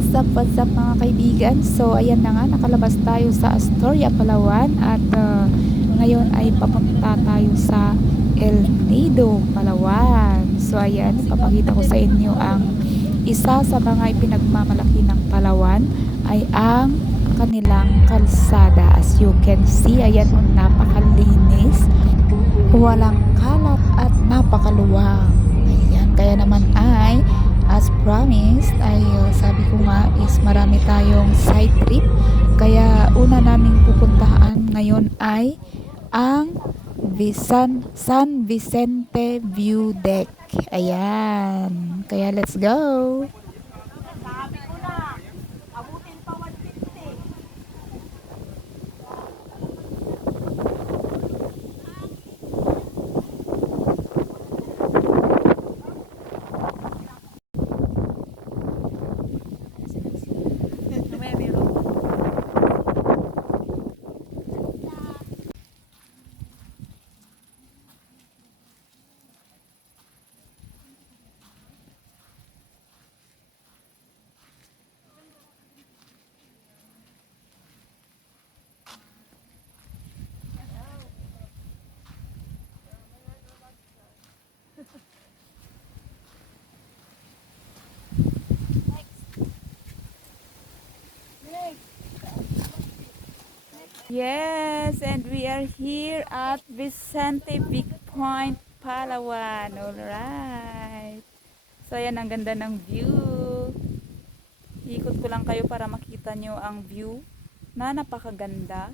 What's up, what's up mga kaibigan? So, ayan na nga, nakalabas tayo sa Astoria, Palawan at uh, ngayon ay papunta tayo sa El Nido, Palawan. So, ayan, ipapakita ko sa inyo ang isa sa mga ipinagmamalaki ng Palawan ay ang kanilang kalsada. As you can see, ayan, oh, napakalinis, walang kalat at napakaluwang. Ayan, kaya naman ay as promised ay uh, sabi ko nga is marami tayong side trip. Kaya una naming pupuntahan ngayon ay ang Visan, San Vicente View Deck. Ayan. Kaya let's go Yes, and we are here at Vicente Big Point, Palawan. Alright. So, ayan, ang ganda ng view. Ikot ko lang kayo para makita nyo ang view na napakaganda.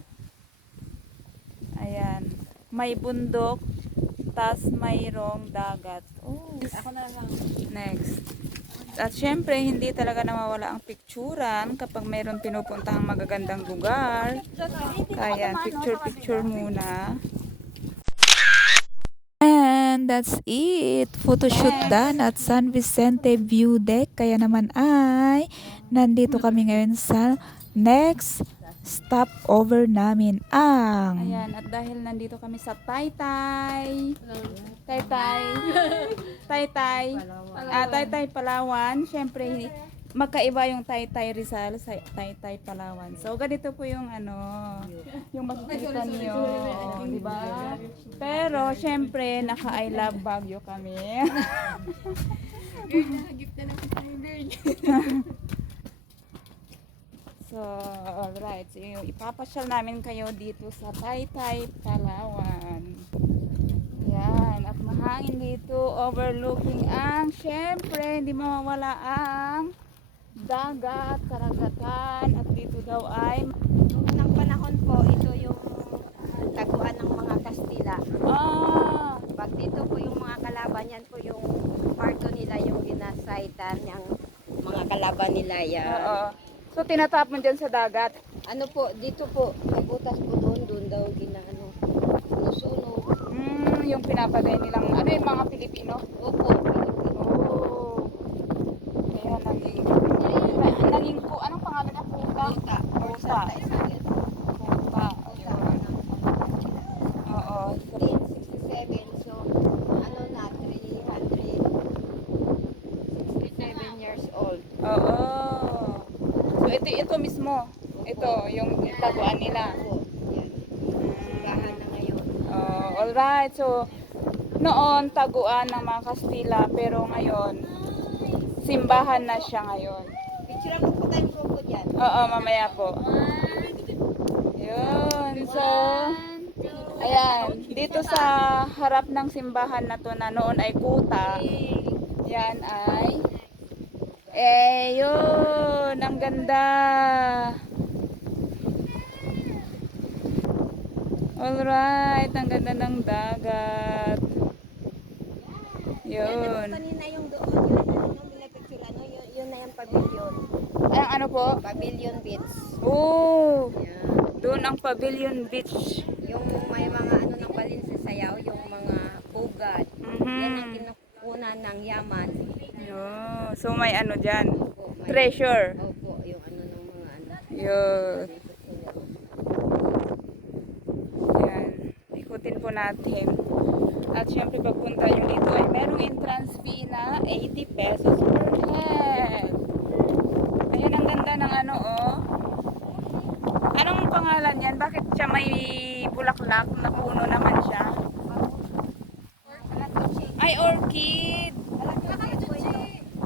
Ayan. May bundok, tas mayroong dagat. Oh, Ako na lang. next. At syempre, hindi talaga nawawala ang picturean kapag mayroon pinupuntahang magagandang lugar. Kaya, picture-picture muna. And that's it. Photoshoot done at San Vicente View Deck. Kaya naman ay, nandito kami ngayon sa next stop over namin ang... Ayan, at dahil nandito kami sa Taytay. Taytay. Taytay. Ah, Taytay Palawan. Syempre, magkaiba yung Taytay Rizal sa Taytay Palawan. So, ganito po yung ano, yung makikita niyo, di ba? Pero, syempre, naka I love Baguio kami. Gift na lang bird. So, alright. So, yung ipapasyal namin kayo dito sa Taytay, Palawan. Yan. At mahangin dito, overlooking ang, syempre, hindi mawawala ang dagat, karagatan, at dito daw ay, Noong unang panahon po, ito yung taguan ng mga Kastila. ah, Pag dito po yung mga kalaban, yan po yung parto nila, yung ginasaitan ng mga kalaban nila yan. oo. So, tinatapon dyan sa dagat. Ano po, dito po, may butas po doon, doon daw gina, ano, susunog. Hmm, yung pinapatay nilang, ano yung mga Pilipino? Opo, Pilipino. Oh. Kaya naging, na- naging ku, anong pangalan na? Kuta? Kuta. Kuta. Kuta. Ayun. Oo. So, 1967, so, ano na, 367 years old. Oo. So, ito, ito mismo. Ito, taguan nila. Oh, alright. So, noon, taguan ng mga Kastila, pero ngayon, simbahan na siya ngayon. Picture mo po tayong grupo dyan. Oo, mamaya po. Yun. So, ayan. Dito sa harap ng simbahan na to na noon ay kuta, yan ay eh, yun. Ang ganda. Alright. Ang ganda ng dagat. Yun. kanina yung doon, yun, ano, yung pinapicture, ano, yun, yun na yung pavilion. Ay, ang ano po? Pavilion Beach. Oh, doon ang Pavilion Beach. Yung may mga ano ng balin sa sayaw, yung mga pugad. Yan ang kinukunan ng yaman. Yo, so may ano dyan. Opo, may- Treasure. Opo, yung ano ng mga ano. Yun. Yan. Ikutin po natin. At syempre pagpunta nyo dito ay merong entrance fee na 80 pesos per head. Ayan, ang ganda ng ano, oh. Anong pangalan yan? Bakit siya may bulaklak na puno naman siya? Ay, orchid.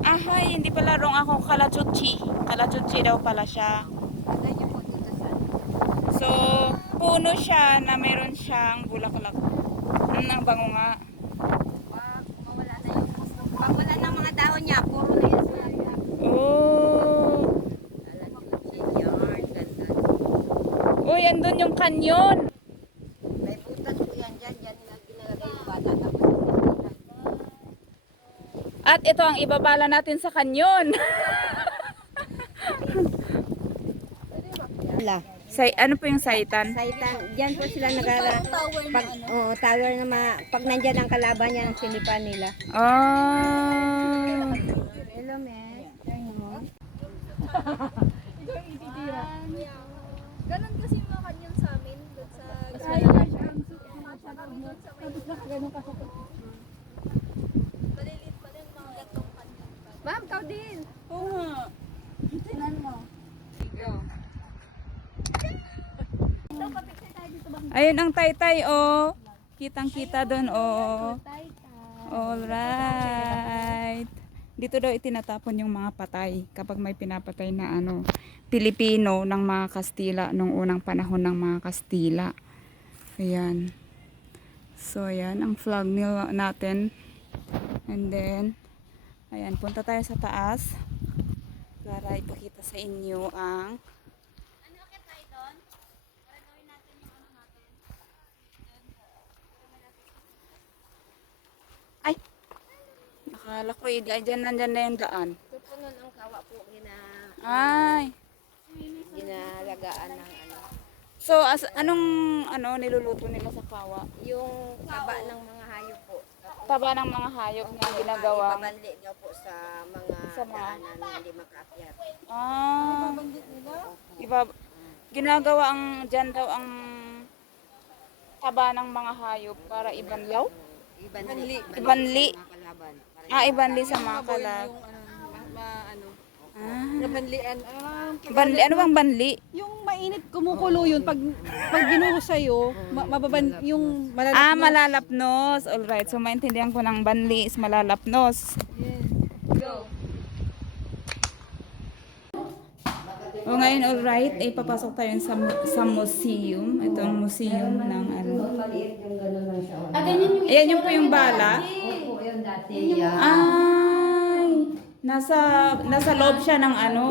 Ahay, hindi pala wrong ako. Kalachuchi. Kalachuchi daw pala siya. So, puno siya na meron siyang bulaklak. Mm, ang bango nga. Pag mawala na yung pag wala ng mga dahon niya, puro na yan sa Oh. yarn, ganda. Uy, andun yung kanyon. May butas po yan dyan, dyan na ginalagay yung bata tapos At ito ang ibabala natin sa kanyon. Wala. Say, ano po yung saitan? Saitan, diyan po sila nagara pag oo, tower na ma, pag nandiyan ang kalaban niya ang sinipan nila. Ah. Hello, Miss. Ganon kasi yung mga kanyon sa amin. Doon sa Maliliit pa rin mga gatong kanyon. Ma'am, kau din. Oo nga. Tinan mo. Ang taytay, oh. Kitang-kita doon, oh. Alright. Dito daw itinatapon yung mga patay kapag may pinapatay na ano, Pilipino ng mga Kastila nung unang panahon ng mga Kastila. Ayan. So, ayan ang flag nila natin. And then, ayan, punta tayo sa taas para ipakita sa inyo ang Nakala ko eh, dyan, dyan, nandyan na yung daan. Ito po nun ang kawa po gina, Ay! ginalagaan ng ano. So, as, anong ano niluluto nila sa kawa? Yung taba ng mga hayop po. Taba ng mga hayop na ginagawa. Ipabanli daw po sa mga Sa mga- daanan na hindi makaakyat. Ah, iba, ginagawa ang, dyan daw ang taba ng mga hayop para ibanlaw? Ibanli. Ibanli. Para Ah, ibanli sa mga kalag. ano, Ah, Nabanlian. Ah, banli, ano bang banli? yung mainit kumukulo yun pag pag binuhos sa'yo, ma- mababan yung malalap Ah, malalapnos. Alright, so maintindihan ko ng banli is malalapnos. O ngayon, alright, ay papasok tayo sa, sa museum. Ito ang museum ng ano. Yung gano'n lang siya. Ayan yung po yung bala. Yun dati. Yeah. Ay, nasa, nasa loob siya ng ano.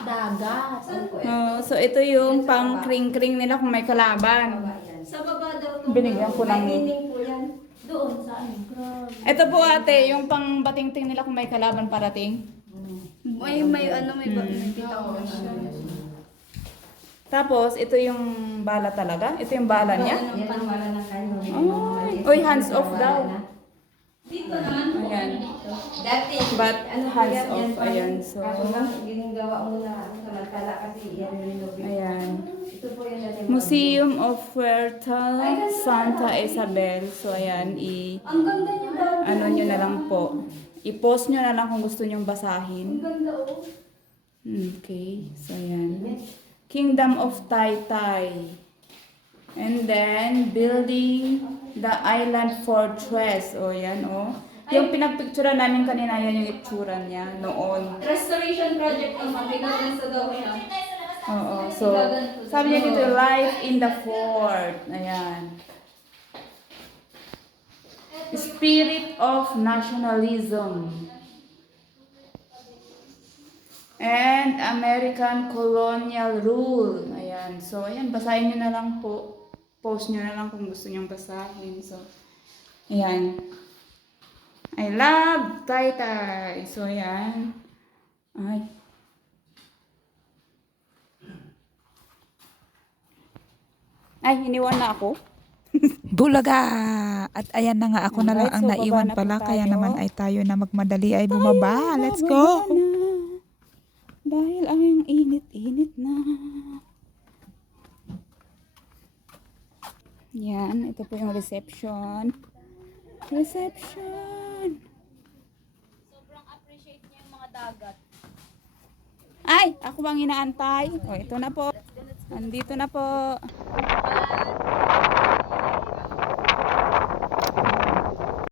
Dagat. Oh, so ito yung pang kring-kring nila kung may kalaban. Sa baba daw to. Binigyan ko ng... Doon sa ano. Ito po ate, yung pang bating-ting nila kung may kalaban parating. May, may ano, may? May kita ko siya. Tapos, ito yung bala talaga. Ito yung bala niya. Yan ang wala ng kanyo. Ay, uy, hands off daw. Dito naman. Ayan. Dati, But ano hands off, ayan. So, Kaso lang, ginagawa mo na samantala kasi yan yung ayan. Ito po yung dati. Museum of Puerto Santa Isabel. So, ayan, i... Ang ganda niya daw. Ano nyo na lang po. I-post nyo na lang kung gusto nyong basahin. Ang ganda oh. Okay, so ayan. Kingdom of Taytay. And then, building the island fortress. O, yan, o. Yung pinagpictura namin kanina, yan yung itsura niya noon. Restoration project ang mabigat sa daw siya. Oo, so, sabi niya dito, life in the fort. Ayan. Spirit of nationalism. And American colonial rule. Ayan. So, ayan, basahin nyo na lang po. Post nyo na lang kung gusto nyo basahin. So, ayan. I love Taytay. So, ayan. Ay, Ay, iniwan na ako. Bulaga! At ayan na nga, ako na lang ang naiwan pala. Kaya naman ay tayo na magmadali ay bumaba. Let's go! na. Dahil ang init-init na. Yan, ito po yung reception. Reception! Sobrang appreciate niya yung mga dagat. ako bang inaantay? O, ito na po. Andito na po.